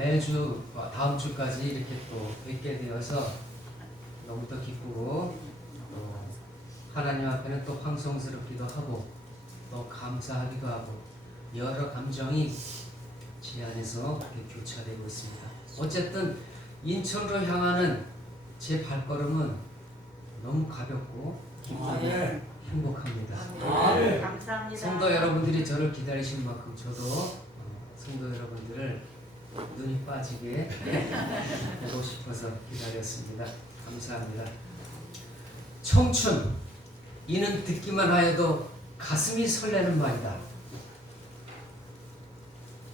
매주 다음 주까지 이렇게 또 뵙게 되어서 너무도 기쁘고 또 하나님 앞에는 또 황송스럽기도 하고 또 감사하기도 하고 여러 감정이 제 안에서 이렇게 교차되고 있습니다. 어쨌든 인천으로 향하는 제 발걸음은 너무 가볍고 행복합니다. 감사합니다. 성도 여러분들이 저를 기다리신 만큼 저도 성도 여러분들을 눈이 빠지게 보고 싶어서 기다렸습니다. 감사합니다. 청춘, 이는 듣기만 하여도 가슴이 설레는 말이다.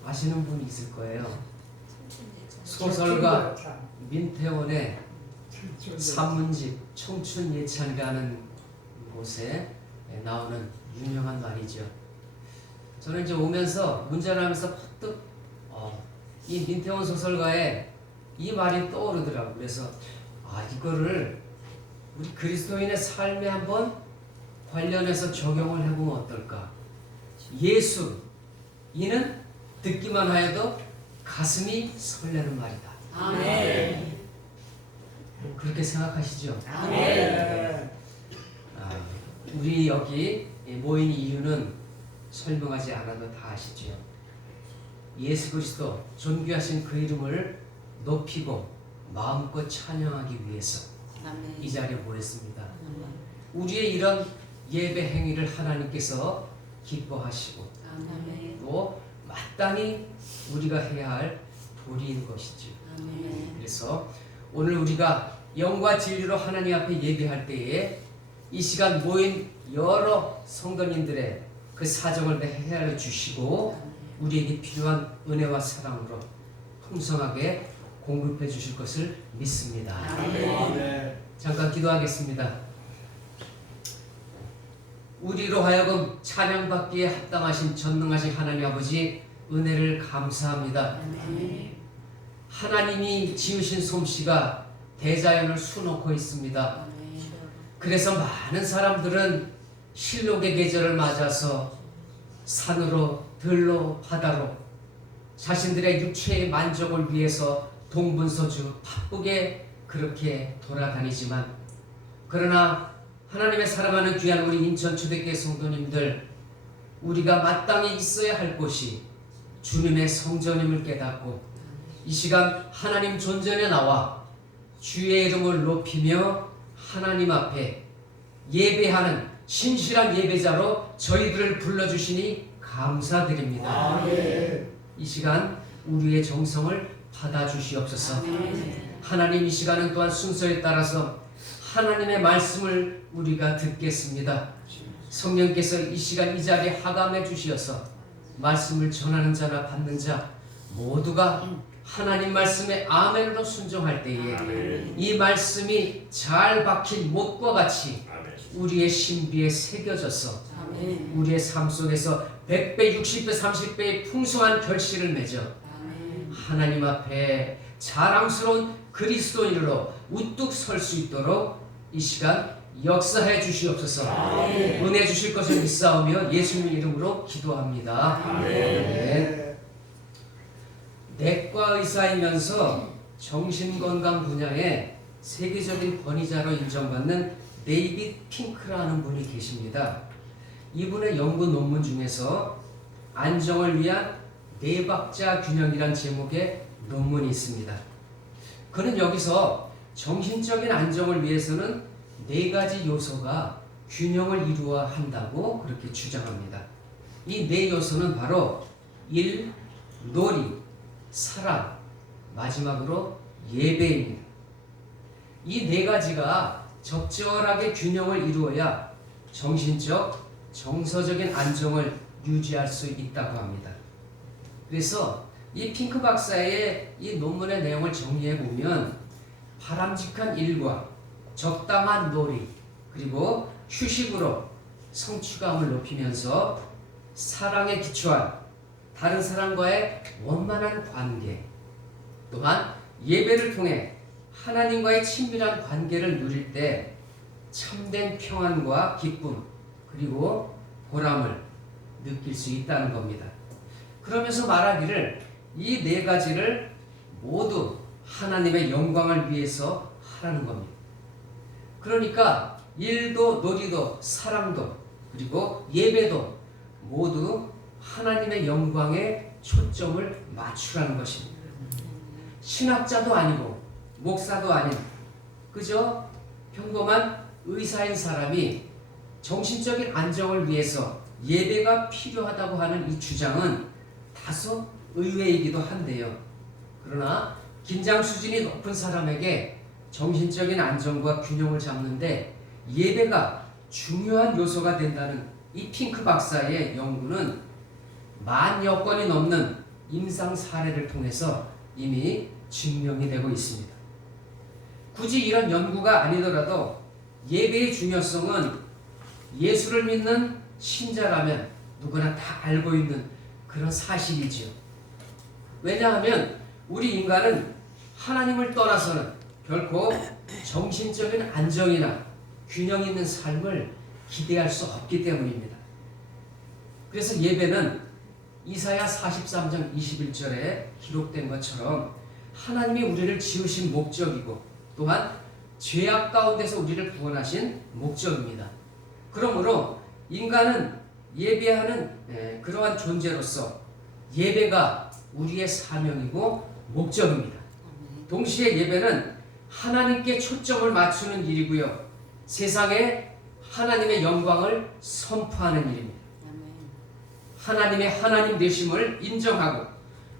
아시는 분이 있을 거예요. 소설가 민태원의 산문집 청춘 예찬이라는 곳에 나오는 유명한 말이죠. 저는 이제 오면서 운전하면서 퍼뜩 이 민태원 소설가의 이 말이 떠오르더라고요. 그래서 이거를 우리 그리스도인의 삶에 한번 관련해서 적용을 해보면 어떨까. 예수, 이는 듣기만 하여도 가슴이 설레는 말이다. 아멘. 그렇게 생각하시죠? 아멘. 우리 여기 모인 이유는 설명하지 않아도 다 아시죠? 예수 그리스도 존귀하신 그 이름을 높이고 마음껏 찬양하기 위해서 아멘. 이 자리에 모였습니다. 우리의 이런 예배 행위를 하나님께서 기뻐하시고 아멘. 또 마땅히 우리가 해야 할 도리인 것이죠. 아멘. 그래서 오늘 우리가 영과 진리로 하나님 앞에 예배할 때에 이 시간 모인 여러 성도님들의 그 사정을 헤아려 주시고 우리에게 필요한 은혜와 사랑으로 풍성하게 공급해 주실 것을 믿습니다. 아멘. 잠깐 기도하겠습니다. 우리로 하여금 찬양받기에 합당하신 전능하신 하나님 아버지 은혜를 감사합니다. 아멘. 하나님이 지으신 솜씨가 대자연을 수놓고 있습니다. 아멘. 그래서 많은 사람들은 실록의 계절을 맞아서 산으로 들로 바다로 자신들의 육체의 만족을 위해서 동분서주 바쁘게 그렇게 돌아다니지만 그러나 하나님의 사랑하는 귀한 우리 인천초대교회 성도님들 우리가 마땅히 있어야 할 곳이 주님의 성전임을 깨닫고 이 시간 하나님 존전에 나와 주의 이름을 높이며 하나님 앞에 예배하는 신실한 예배자로 저희들을 불러주시니 감사드립니다. 아멘. 이 시간 우리의 정성을 받아주시옵소서. 아멘. 하나님 이 시간은 또한 순서에 따라서 하나님의 말씀을 우리가 듣겠습니다. 성령께서 이 시간 이 자리에 하감해 주시어서 말씀을 전하는 자나 받는 자 모두가 하나님 말씀에 아멘으로 순종할 때에 이 말씀이 잘 박힌 못과 같이 우리의 신비에 새겨져서 아멘. 우리의 삶 속에서 100배, 60배, 30배의 풍성한 결실을 맺어 아멘. 하나님 앞에 자랑스러운 그리스도인으로 우뚝 설 수 있도록 이 시간 역사해 주시옵소서. 아멘. 은혜 주실 것을 믿사오며 예수님 이름으로 기도합니다. 아멘. 내과 의사이면서 정신건강 분야의 세계적인 권위자로 인정받는 데이빗 핑크라는 분이 계십니다. 이분의 연구 논문 중에서 안정을 위한 네박자 균형이란 제목의 논문이 있습니다. 그는 여기서 정신적인 안정을 위해서는 4가지 요소가 균형을 이루어야 한다고 그렇게 주장합니다. 이 4 요소는 바로 1. 놀이, 사랑, 마지막으로 예배입니다. 이 4가지가 적절하게 균형을 이루어야 정신적, 정서적인 안정을 유지할 수 있다고 합니다. 그래서 이 핑크 박사의 이 논문의 내용을 정리해 보면 바람직한 일과 적당한 놀이 그리고 휴식으로 성취감을 높이면서 사랑에 기초한 다른 사람과의 원만한 관계 또한 예배를 통해 하나님과의 친밀한 관계를 누릴 때 참된 평안과 기쁨 그리고 보람을 느낄 수 있다는 겁니다. 그러면서 말하기를 이 4가지를 모두 하나님의 영광을 위해서 하라는 겁니다. 그러니까 일도 놀이도 사랑도 그리고 예배도 모두 하나님의 영광에 초점을 맞추라는 것입니다. 신학자도 아니고 목사도 아닌 그저 평범한 의사인 사람이 정신적인 안정을 위해서 예배가 필요하다고 하는 이 주장은 다소 의외이기도 한데요. 그러나 긴장 수준이 높은 사람에게 정신적인 안정과 균형을 잡는데 예배가 중요한 요소가 된다는 이 핑크 박사의 연구는 만여 건이 넘는 임상 사례를 통해서 이미 증명이 되고 있습니다. 굳이 이런 연구가 아니더라도 예배의 중요성은 예수를 믿는 신자라면 누구나 다 알고 있는 그런 사실이지요. 왜냐하면 우리 인간은 하나님을 떠나서는 결코 정신적인 안정이나 균형 있는 삶을 기대할 수 없기 때문입니다. 그래서 예배는 이사야 43장 21절에 기록된 것처럼 하나님이 우리를 지으신 목적이고 또한 죄악 가운데서 우리를 구원하신 목적입니다. 그러므로 인간은 예배하는 그러한 존재로서 예배가 우리의 사명이고 목적입니다. 동시에 예배는 하나님께 초점을 맞추는 일이고요. 세상에 하나님의 영광을 선포하는 일입니다. 하나님의 하나님 되심을 인정하고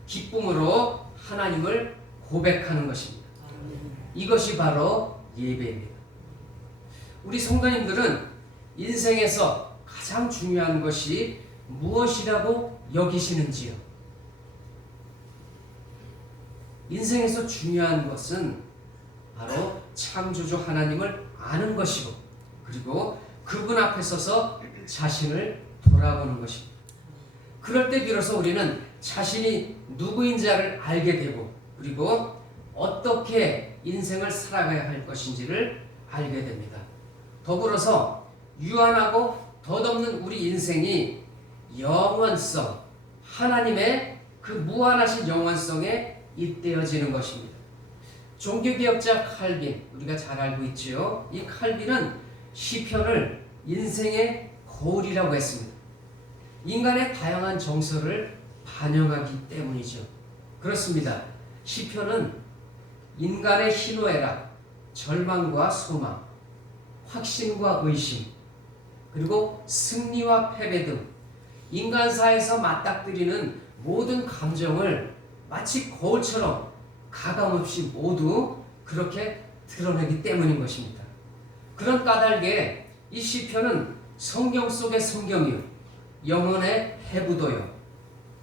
기쁨으로 하나님을 고백하는 것입니다. 이것이 바로 예배입니다. 우리 성도님들은 인생에서 가장 중요한 것이 무엇이라고 여기시는지요? 인생에서 중요한 것은 바로 창조주 하나님을 아는 것이고 그리고 그분 앞에 서서 자신을 돌아보는 것입니다. 그럴 때 비로소 우리는 자신이 누구인 자를 알게 되고 그리고 어떻게 인생을 살아가야 할 것인지를 알게 됩니다. 더불어서 유한하고 덧없는 우리 인생이 영원성, 하나님의 그 무한하신 영원성에 입대어지는 것입니다. 종교개혁자 칼빈, 우리가 잘 알고 있지요. 이 칼빈은 시편을 인생의 거울이라고 했습니다. 인간의 다양한 정서를 반영하기 때문이죠. 그렇습니다. 시편은 인간의 희노애락, 절망과 소망, 확신과 의심, 그리고 승리와 패배 등 인간사에서 맞닥뜨리는 모든 감정을 마치 거울처럼 가감없이 모두 그렇게 드러내기 때문인 것입니다. 그런 까닭에 이 시편은 성경 속의 성경이요, 영혼의 해부도요,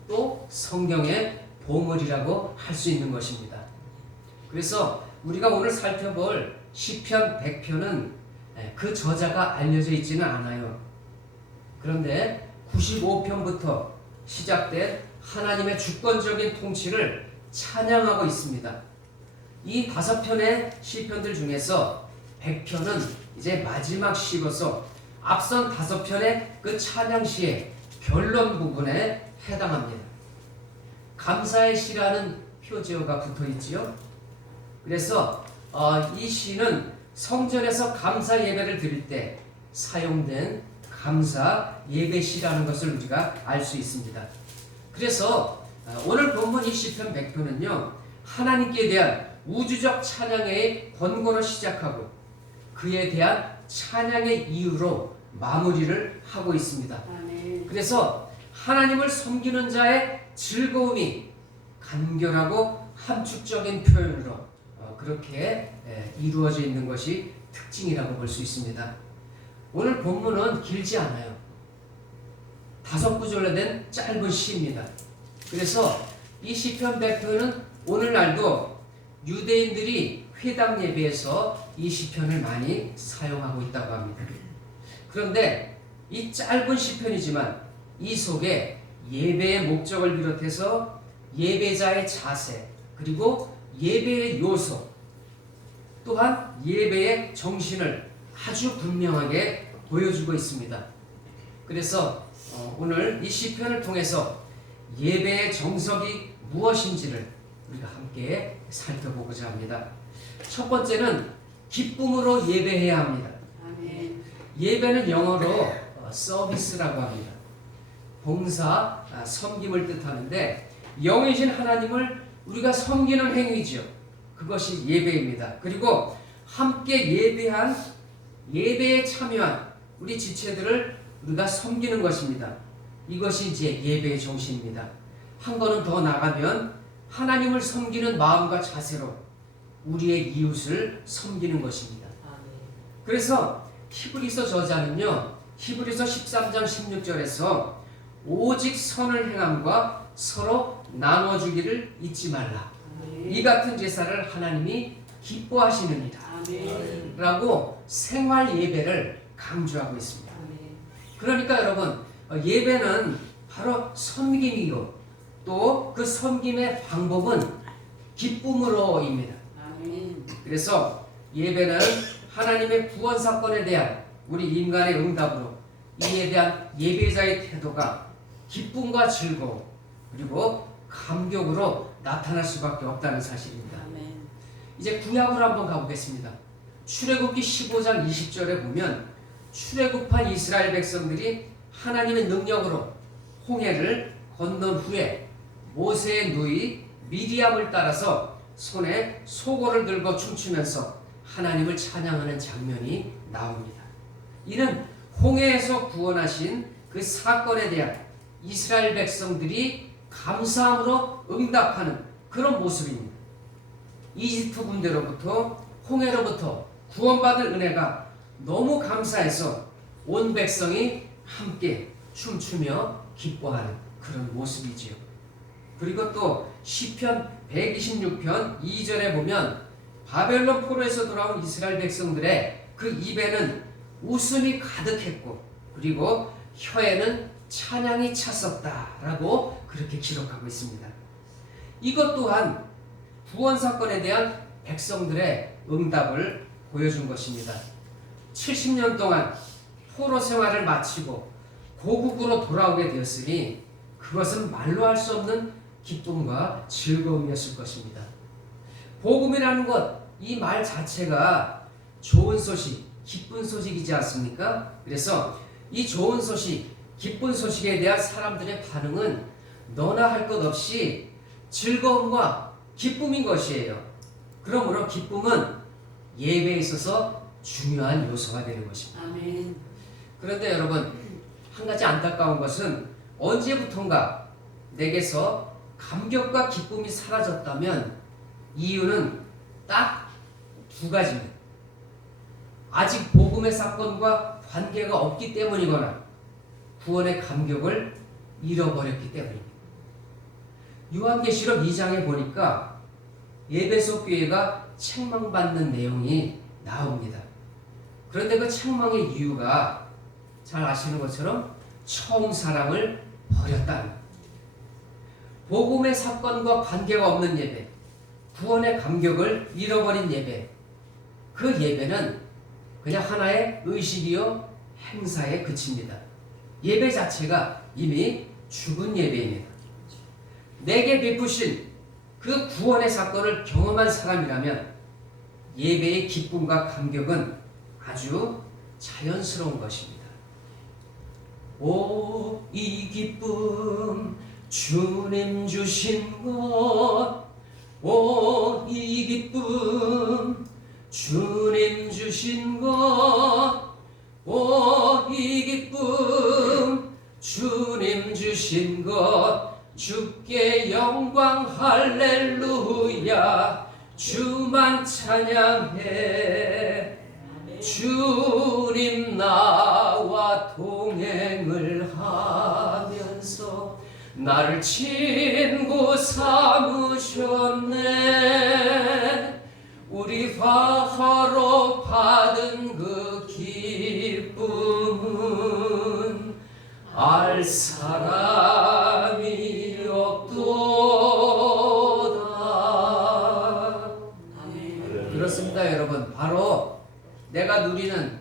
또 성경의 보물이라고 할 수 있는 것입니다. 그래서 우리가 오늘 살펴볼 시편 100편은 그 저자가 알려져 있지는 않아요. 그런데 95편부터 시작된 하나님의 주권적인 통치를 찬양하고 있습니다. 이 5편의 시편들 중에서 100편은 이제 마지막 시로서 앞선 5편의 그 찬양시의 결론 부분에 해당합니다. 감사의 시라는 표제어가 붙어 있지요. 그래서 이 시는 성전에서 감사 예배를 드릴 때 사용된 감사 예배시라는 것을 우리가 알 수 있습니다. 그래서 오늘 본문 이 시편 100편은요, 하나님께 대한 우주적 찬양의 권고로 시작하고 그에 대한 찬양의 이유로 마무리를 하고 있습니다. 그래서 하나님을 섬기는 자의 즐거움이 간결하고 함축적인 표현으로 그렇게 이루어져 있는 것이 특징이라고 볼 수 있습니다. 오늘 본문은 길지 않아요. 5구절로 된 짧은 시입니다. 그래서 이 시편 100편은 오늘날도 유대인들이 회당 예배에서 이 시편을 많이 사용하고 있다고 합니다. 그런데 이 짧은 시편이지만 이 속에 예배의 목적을 비롯해서 예배자의 자세, 그리고 예배의 요소, 또한 예배의 정신을 아주 분명하게 보여주고 있습니다. 그래서 오늘 이 시편을 통해서 예배의 정석이 무엇인지를 우리가 함께 살펴보고자 합니다. 첫 번째는 기쁨으로 예배해야 합니다. 아멘. 예배는 영어로 서비스라고 합니다. 봉사, 섬김을 뜻하는데 영이신 하나님을 우리가 섬기는 행위죠. 그것이 예배입니다. 그리고 함께 예배에 참여한 우리 지체들을 우리가 섬기는 것입니다. 이것이 이제 예배의 정신입니다. 한 걸음 더 나가면 하나님을 섬기는 마음과 자세로 우리의 이웃을 섬기는 것입니다. 그래서 히브리서 저자는요, 히브리서 13장 16절에서 오직 선을 행함과 서로 나눠주기를 잊지 말라. 이 같은 제사를 하나님이 기뻐하시느니라. 아멘. 라고 생활 예배를 강조하고 있습니다. 아멘. 그러니까 여러분, 예배는 바로 섬김이고 또 그 섬김의 방법은 기쁨으로입니다. 아멘. 그래서 예배는 하나님의 구원 사건에 대한 우리 인간의 응답으로 이에 대한 예배자의 태도가 기쁨과 즐거움 그리고 감격으로 나타날 수밖에 없다는 사실입니다. 아멘. 이제 구약으로 한번 가보겠습니다. 출애굽기 15장 20절에 보면 출애굽한 이스라엘 백성들이 하나님의 능력으로 홍해를 건넌 후에 모세의 누이 미리암을 따라서 손에 소고를 들고 춤추면서 하나님을 찬양하는 장면이 나옵니다. 이는 홍해에서 구원하신 그 사건에 대한 이스라엘 백성들이 감사함으로 응답하는 그런 모습입니다. 이집트 군대로부터 홍해로부터 구원받을 은혜가 너무 감사해서 온 백성이 함께 춤추며 기뻐하는 그런 모습이지요. 그리고 또 시편 126편 2절에 보면 바벨론 포로에서 돌아온 이스라엘 백성들의 그 입에는 웃음이 가득했고 그리고 혀에는 찬양이 찼었다라고 그렇게 기록하고 있습니다. 이것 또한 구원 사건에 대한 백성들의 응답을 보여준 것입니다. 70년 동안 포로 생활을 마치고 고국으로 돌아오게 되었으니 그것은 말로 할 수 없는 기쁨과 즐거움이었을 것입니다. 복음이라는 것, 이 말 자체가 좋은 소식, 기쁜 소식이지 않습니까? 그래서 이 좋은 소식, 기쁜 소식에 대한 사람들의 반응은 너나 할 것 없이 즐거움과 기쁨인 것이에요. 그러므로 기쁨은 예배에 있어서 중요한 요소가 되는 것입니다. 아멘. 그런데 여러분, 한 가지 안타까운 것은 언제부턴가 내게서 감격과 기쁨이 사라졌다면 이유는 딱 두 가지입니다. 아직 복음의 사건과 관계가 없기 때문이거나 구원의 감격을 잃어버렸기 때문입니다. 요한계시록 2장에 보니까 에베소 교회가 책망받는 내용이 나옵니다. 그런데 그 책망의 이유가 잘 아시는 것처럼 처음 사랑을 버렸다는 복음의 사건과 관계가 없는 예배, 구원의 감격을 잃어버린 예배, 그 예배는 그냥 하나의 의식이요 행사에 그칩니다. 예배 자체가 이미 죽은 예배입니다. 내게 베푸신 그 구원의 사건을 경험한 사람이라면 예배의 기쁨과 감격은 아주 자연스러운 것입니다. 오, 이 기쁨 주님 주신 것, 오, 이 기쁨 주님 주신 것, 오, 이 기쁨 주님 주신 것, 주께 영광 할렐루야, 주만 찬양해. 주님 나와 동행을 하면서 나를 친구 삼으셨네. 우리 화로 받은 그 기쁨은 알 사람이 없도다. 그렇습니다, 여러분. 바로 내가 누리는,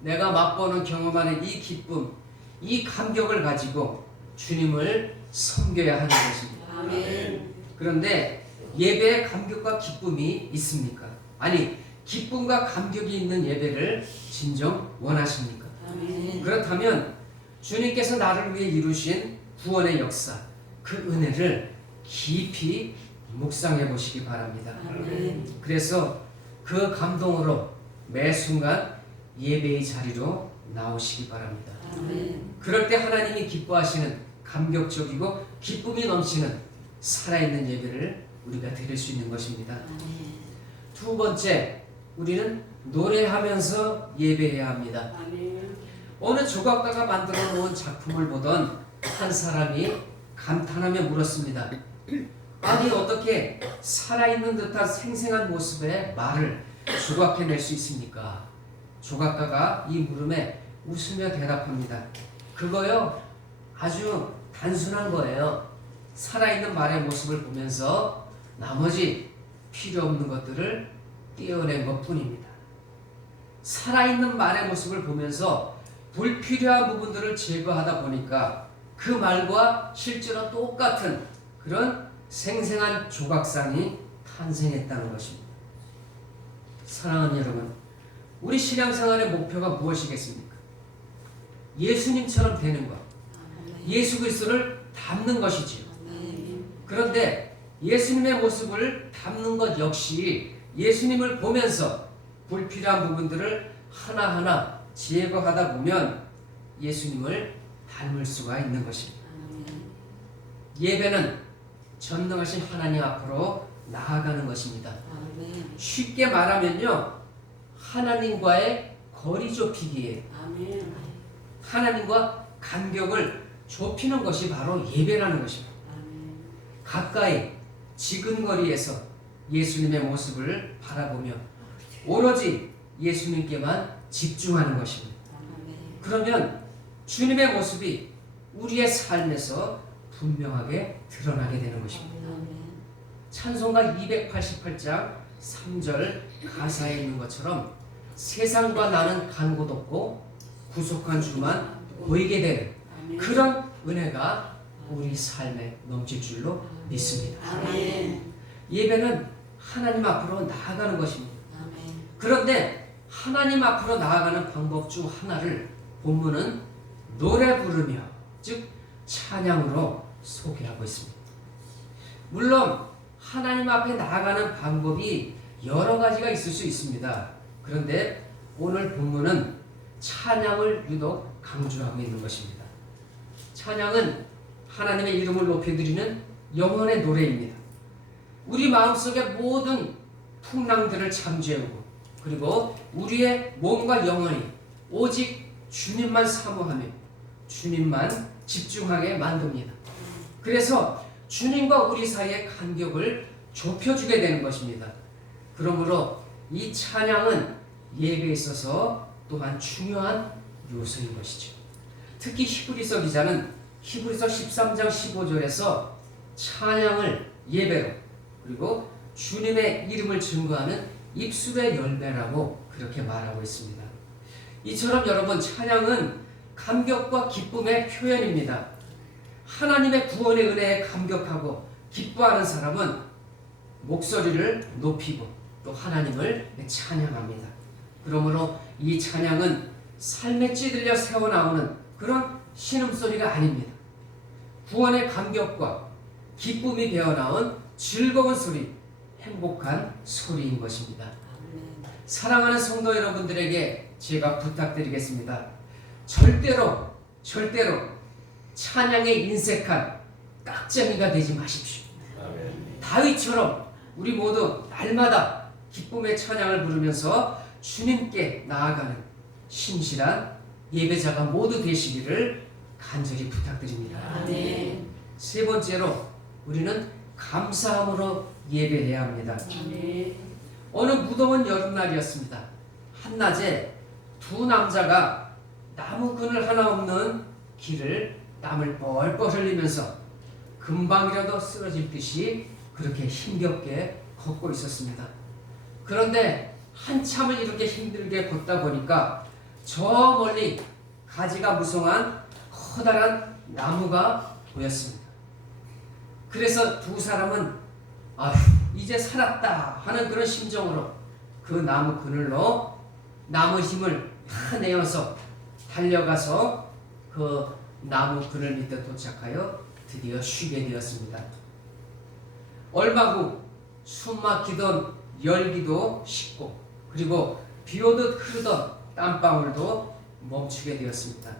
내가 맛보는, 경험하는 이 기쁨, 이 감격을 가지고 주님을 섬겨야 하는 것입니다. 아멘. 그런데 예배에 감격과 기쁨이 있습니까? 아니, 기쁨과 감격이 있는 예배를 진정 원하십니까? 아멘. 그렇다면 주님께서 나를 위해 이루신 구원의 역사, 그 은혜를 깊이 묵상해 보시기 바랍니다. 아멘. 그래서 그 감동으로 매 순간 예배의 자리로 나오시기 바랍니다. 아멘. 그럴 때 하나님이 기뻐하시는 감격적이고 기쁨이 넘치는 살아있는 예배를 우리가 드릴 수 있는 것입니다. 아멘. 두 번째, 우리는 노래하면서 예배해야 합니다. 아멘. 어느 조각가가 만들어 놓은 작품을 보던 한 사람이 감탄하며 물었습니다. 아니, 어떻게 살아있는 듯한 생생한 모습의 말을 조각해낼 수 있습니까? 조각가가 이 물음에 웃으며 대답합니다. 그거요, 아주 단순한 거예요. 살아있는 말의 모습을 보면서 나머지 필요 없는 것들을 떼어낸 것 뿐입니다. 살아있는 말의 모습을 보면서 불필요한 부분들을 제거하다 보니까 그 말과 실제로 똑같은 그런 생생한 조각상이 탄생했다는 것입니다. 사랑하는 여러분, 우리 신앙생활의 목표가 무엇이겠습니까? 예수님처럼 되는 것, 아멘. 예수 그리스도를 닮는 것이지요. 아멘. 그런데 예수님의 모습을 담는 것 역시 예수님을 보면서 불필요한 부분들을 하나하나 제거하다 보면 예수님을 닮을 수가 있는 것입니다. 아멘. 예배는 전능하신 하나님 앞으로 나아가는 것입니다. 아멘. 쉽게 말하면요, 하나님과의 거리 좁히기에 아멘. 하나님과 간격을 좁히는 것이 바로 예배라는 것입니다. 아멘. 가까이 지근거리에서 예수님의 모습을 바라보며 오로지 예수님께만 집중하는 것입니다. 아멘. 그러면 주님의 모습이 우리의 삶에서 분명하게 드러나게 되는 것입니다. 아멘. 찬송가 288장 3절 가사에 있는 것처럼 세상과 나는 간 곳 없고 구속한 주만 보이게 되는 아멘. 그런 은혜가 우리 삶에 넘칠 줄로 믿습니다. 아멘. 예배는 하나님 앞으로 나아가는 것입니다. 아멘. 그런데 하나님 앞으로 나아가는 방법 중 하나를 본문은 노래 부르며, 즉 찬양으로 소개하고 있습니다. 물론 하나님 앞에 나아가는 방법이 여러 가지가 있을 수 있습니다. 그런데 오늘 본문은 찬양을 유독 강조하고 있는 것입니다. 찬양은 하나님의 이름을 높여드리는 영혼의 노래입니다. 우리 마음속의 모든 풍랑들을 잠재우고 그리고 우리의 몸과 영혼이 오직 주님만 사모하며 주님만 집중하게 만듭니다. 그래서 주님과 우리 사이의 간격을 좁혀주게 되는 것입니다. 그러므로 이 찬양은 예배에 있어서 또한 중요한 요소인 것이죠. 특히 히브리서 기자는 히브리서 13장 15절에서 찬양을 예배로 그리고 주님의 이름을 증거하는 입술의 열매라고 그렇게 말하고 있습니다. 이처럼 여러분, 찬양은 감격과 기쁨의 표현입니다. 하나님의 구원의 은혜에 감격하고 기뻐하는 사람은 목소리를 높이고 또 하나님을 찬양합니다. 그러므로 이 찬양은 삶에 찌들려 새어나오는 그런 신음소리가 아닙니다. 구원의 감격과 기쁨이 배어나온 즐거운 소리, 행복한 소리인 것입니다. 아멘. 사랑하는 성도 여러분들에게 제가 부탁드리겠습니다. 절대로 찬양에 인색한 깍쟁이가 되지 마십시오. 다윗처럼 우리 모두 날마다 기쁨의 찬양을 부르면서 주님께 나아가는 신실한 예배자가 모두 되시기를 간절히 부탁드립니다. 아멘. 세 번째로 우리는 감사함으로 예배해야 합니다. 아멘. 어느 무더운 여름날이었습니다. 한낮에 두 남자가 나무 그늘 하나 없는 길을 땀을 뻘뻘 흘리면서 금방이라도 쓰러질 듯이 그렇게 힘겹게 걷고 있었습니다. 그런데 한참을 이렇게 힘들게 걷다 보니까 저 멀리 가지가 무성한 커다란 나무가 보였습니다. 그래서 두 사람은 아휴, 이제 살았다 하는 그런 심정으로 그 나무 그늘로 나무 힘을 다 내어서 달려가서 그 나무 그늘 밑에 도착하여 드디어 쉬게 되었습니다. 얼마 후 숨막히던 열기도 식고 그리고 비오듯 흐르던 땀방울도 멈추게 되었습니다.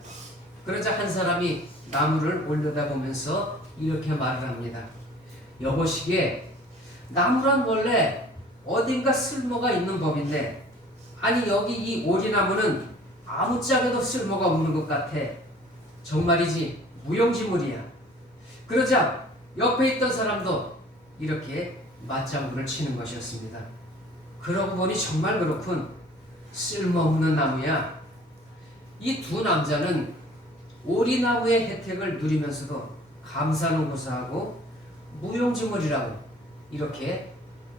그러자 한 사람이 나무를 올려다보면서 이렇게 말을 합니다. 여보시기에 나무란 원래 어딘가 쓸모가 있는 법인데 아니 여기 이 오리나무는 아무짝에도 쓸모가 없는 것 같아. 정말이지 무용지물이야. 그러자 옆에 있던 사람도 이렇게 맞장구를 치는 것이었습니다. 그러고 보니 정말 그렇군. 쓸모없는 나무야. 이 두 남자는 오리나무의 혜택을 누리면서도 감사노고사하고 무용지물이라고 이렇게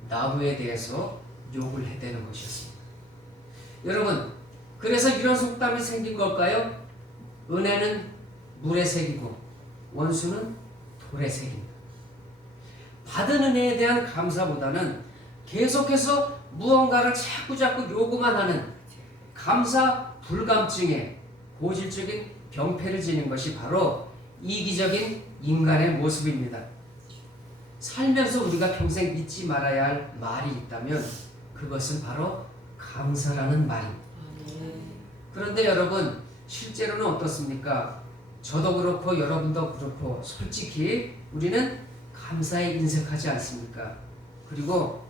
나무에 대해서 욕을 해대는 것이었습니다. 여러분, 그래서 이런 속담이 생긴 걸까요? 은혜는 물의 색이고 원수는 돌의 색입니다. 받은 은혜에 대한 감사보다는 계속해서 무언가를 자꾸자꾸 요구만 하는 감사 불감증에 고질적인 병폐를 지닌 것이 바로 이기적인 인간의 모습입니다. 살면서 우리가 평생 잊지 말아야 할 말이 있다면 그것은 바로 감사라는 말입니다. 그런데 여러분, 실제로는 어떻습니까? 저도 그렇고 여러분도 그렇고 솔직히 우리는 감사에 인색하지 않습니까? 그리고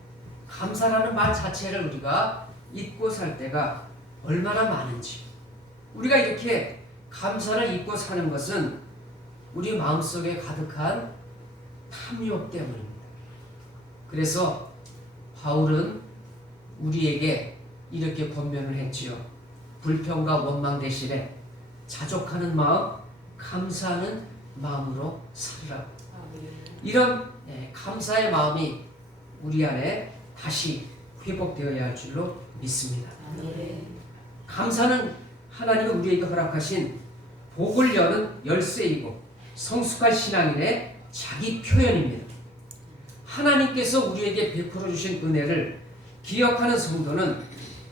감사라는 말 자체를 우리가 잊고 살 때가 얼마나 많은지, 우리가 이렇게 감사를 잊고 사는 것은 우리 마음속에 가득한 탐욕 때문입니다. 그래서 바울은 우리에게 이렇게 권면을 했지요. 불평과 원망 대신에 자족하는 마음, 감사하는 마음으로 살으라고. 이런 감사의 마음이 우리 안에 다시 회복되어야 할 줄로 믿습니다. 감사는 하나님이 우리에게 허락하신 복을 여는 열쇠이고 성숙한 신앙인의 자기 표현입니다. 하나님께서 우리에게 베풀어 주신 은혜를 기억하는 성도는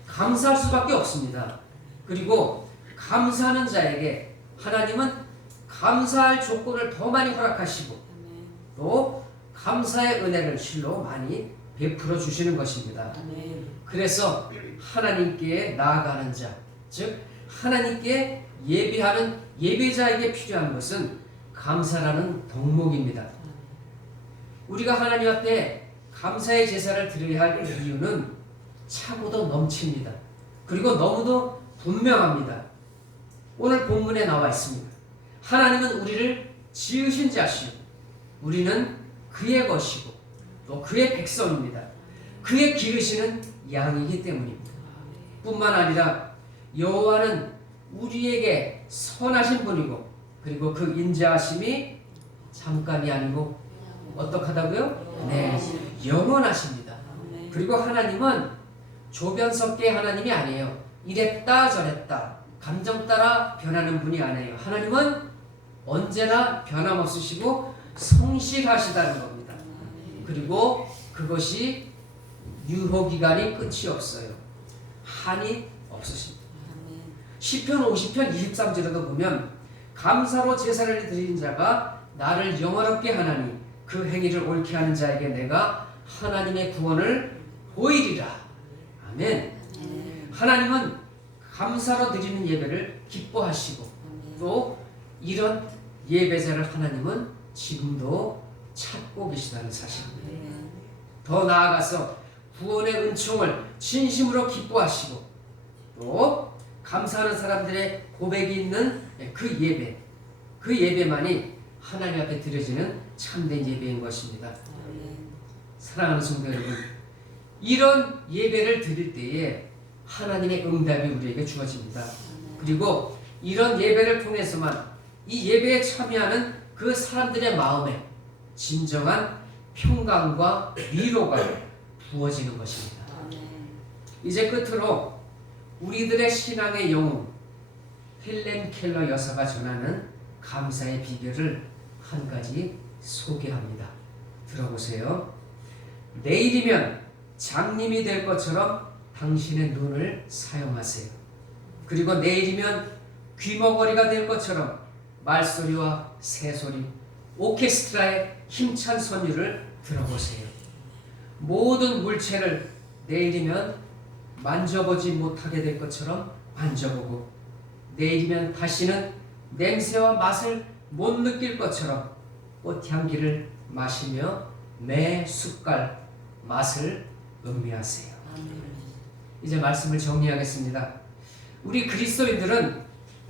감사할 수밖에 없습니다. 그리고 감사하는 자에게 하나님은 감사할 조건을 더 많이 허락하시고 또 감사의 은혜를 실로 많이 베풀어 주시는 것입니다. 그래서 하나님께 나아가는 자, 즉 하나님께 예배하는 예배자에게 필요한 것은 감사라는 덕목입니다. 우리가 하나님 앞에 감사의 제사를 드려야 할 이유는 차고도 넘칩니다. 그리고 너무도 분명합니다. 오늘 본문에 나와 있습니다. 하나님은 우리를 지으신 자시오. 우리는 그의 것이고 또 그의 백성입니다. 그의 기르시는 양이기 때문입니다. 뿐만 아니라 여호와는 우리에게 선하신 분이고 그리고 그 인자하심이 잠깐이 아니고 어떡하다고요? 네, 영원하십니다. 그리고 하나님은 조변석계 하나님이 아니에요. 이랬다 저랬다 감정 따라 변하는 분이 아니에요. 하나님은 언제나 변함없으시고 성실하시다는 겁니다. 그리고 그것이 유효기간이 끝이 없어요. 한이 없으십니다. 시편 50편 23절에도 보면 감사로 제사를 드리는 자가 나를 영화롭게 하나니 그 행위를 옳게 하는 자에게 내가 하나님의 구원을 보이리라. 아멘. 하나님은 감사로 드리는 예배를 기뻐하시고 또 이런 예배자를 하나님은 지금도 찾고 계시다는 사실입니다. 더 나아가서 구원의 은총을 진심으로 기뻐하시고 또 감사하는 사람들의 고백이 있는 그 예배만이 하나님 앞에 드려지는 참된 예배인 것입니다. 사랑하는 성도 여러분, 이런 예배를 드릴 때에 하나님의 응답이 우리에게 주어집니다. 그리고 이런 예배를 통해서만 이 예배에 참여하는 그 사람들의 마음에 진정한 평강과 위로가 부어지는 것입니다. 이제 끝으로 우리들의 신앙의 영웅 헬렌 켈러 여사가 전하는 감사의 비결을 한 가지 소개합니다. 들어보세요. 내일이면 장님이 될 것처럼 당신의 눈을 사용하세요. 그리고 내일이면 귀머거리가 될 것처럼 말소리와 새소리, 오케스트라의 힘찬 선율을 들어보세요. 모든 물체를 내일이면 만져보지 못하게 될 것처럼 만져보고, 내일이면 다시는 냄새와 맛을 못 느낄 것처럼 꽃향기를 마시며 매 숟갈 맛을 음미하세요. 이제 말씀을 정리하겠습니다. 우리 그리스도인들은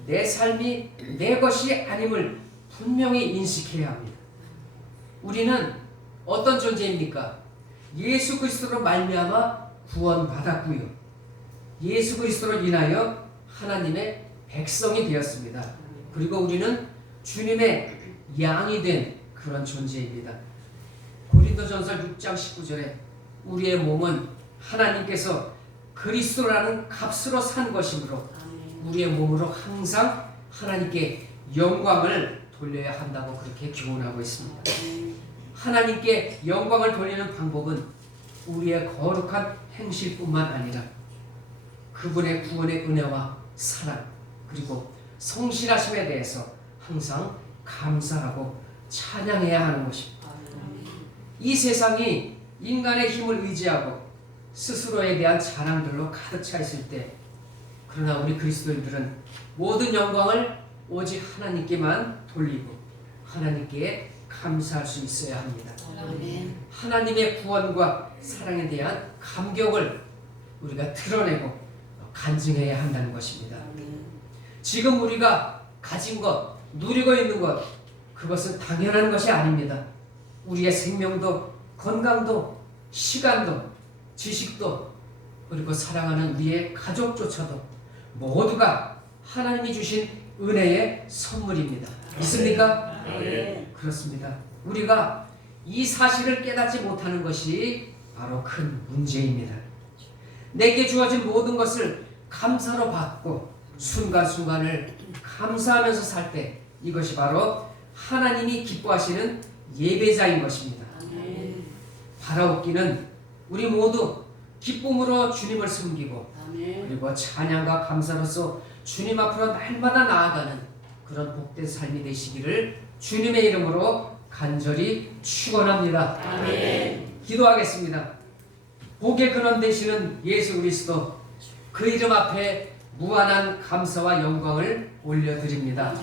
내 삶이 내 것이 아님을 분명히 인식해야 합니다. 우리는 어떤 존재입니까? 예수 그리스도로 말미암아 구원받았고요, 예수 그리스도로 인하여 하나님의 백성이 되었습니다. 그리고 우리는 주님의 양이 된 그런 존재입니다. 고린도전서 6장 19절에 우리의 몸은 하나님께서 그리스도라는 값으로 산 것이므로 우리의 몸으로 항상 하나님께 영광을 돌려야 한다고 그렇게 교훈하고 있습니다. 하나님께 영광을 돌리는 방법은 우리의 거룩한 행실뿐만 아니라 그분의 구원의 은혜와 사랑, 그리고 성실하심에 대해서 항상 감사하고 찬양해야 하는 것입니다. 이 세상이 인간의 힘을 의지하고 스스로에 대한 자랑들로 가득 차 있을 때, 그러나 우리 그리스도인들은 모든 영광을 오직 하나님께만 돌리고 하나님께 감사할 수 있어야 합니다. 하나님의 구원과 사랑에 대한 감격을 우리가 드러내고 간증해야 한다는 것입니다. 지금 우리가 가진 것, 누리고 있는 것, 그것은 당연한 것이 아닙니다. 우리의 생명도, 건강도, 시간도, 지식도, 그리고 사랑하는 우리의 가족조차도 모두가 하나님이 주신 은혜의 선물입니다. 믿습니까? 그렇습니다. 우리가 이 사실을 깨닫지 못하는 것이 바로 큰 문제입니다. 내게 주어진 모든 것을 감사로 받고 순간순간을 감사하면서 살 때, 이것이 바로 하나님이 기뻐하시는 예배자인 것입니다. 바라옵기는 우리 모두 기쁨으로 주님을 섬기고 그리고 찬양과 감사로서 주님 앞으로 날마다 나아가는 그런 복된 삶이 되시기를 주님의 이름으로 간절히 축원합니다. 기도하겠습니다. 복의 근원 되시는 예수 그리스도, 그 이름 앞에 무한한 감사와 영광을 올려드립니다.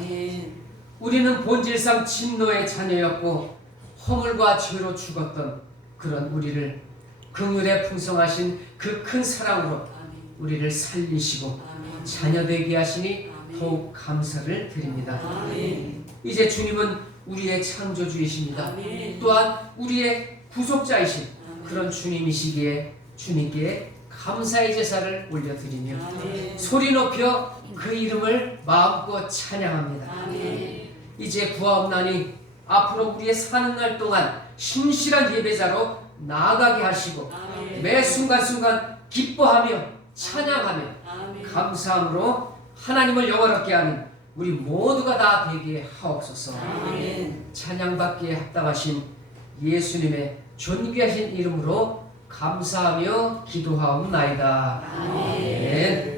우리는 본질상 진노의 자녀였고 허물과 죄로 죽었던 그런 우리를 긍휼에 풍성하신 그 큰 사랑으로 우리를 살리시고 자녀되게 하시니 더욱 감사를 드립니다. 이제 주님은 우리의 창조주이십니다. 또한 우리의 구속자이신 그런 주님이시기에 주님께 감사의 제사를 올려드리며 소리 높여 그 이름을 마음껏 찬양합니다. 이제 구하옵나니 앞으로 우리의 사는 날 동안 신실한 예배자로 나아가게 하시고 매 순간순간 기뻐하며 찬양하며 감사함으로 하나님을 영원하게 하는 우리 모두가 다 되게 하옵소서. 찬양받기에 합당하신 예수님의 존귀하신 이름으로 감사하며 기도하옵나이다. 아멘.